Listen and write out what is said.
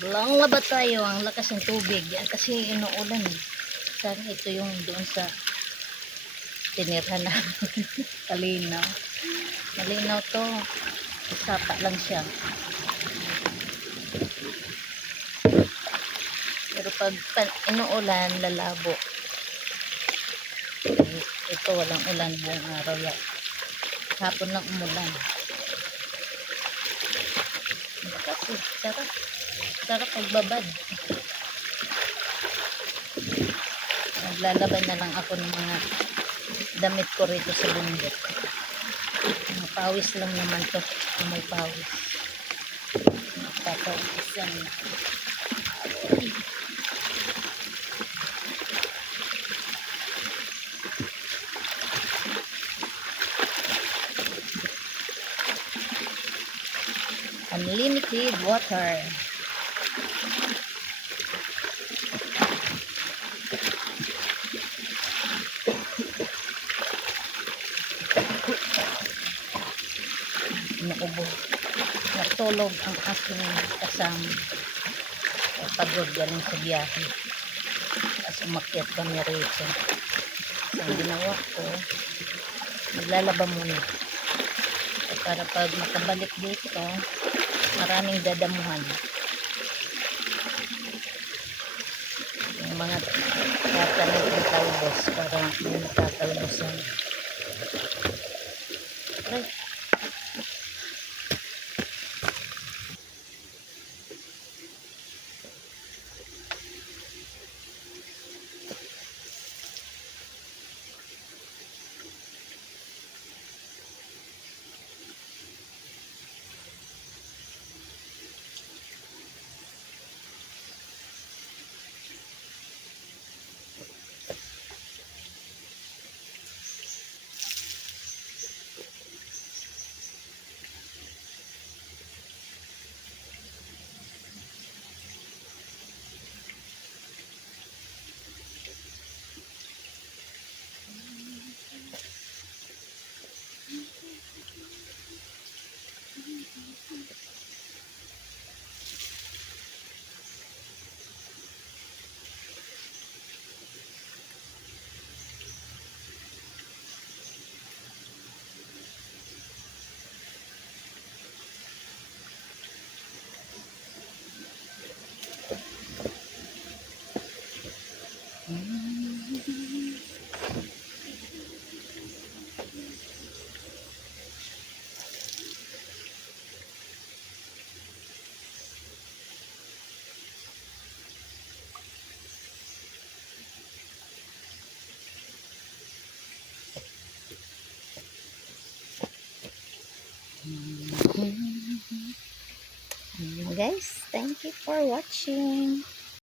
Lang laba tayo, ang lakas ng tubig. Yan kasi inuulan. Sana ito yung doon sa tinirhan na kalinaw. Malinaw to. Sapa lang siya. Pero pag inuulan, lalabo. Ito walang ulan buong araw yan. Hapon lang umulan. Kasi sarap. Sarap pagbabad. Naglalaban na lang ako ng mga damit ko rito sa bundok. Pawis lang naman to. May pawis. Nagpapawisan na. Unlimited water. Naubo. Natulog ang aking kasama. Pagod galing sa biyahe. Tapos umakyat kami rito. So, ang ginawa ko, maglalaba muna. So, para pag makabalik dito, maraming dadamuhan. Yung mga tatanig ng talbos para may natatalbosan. Right. Guys, thank you for watching.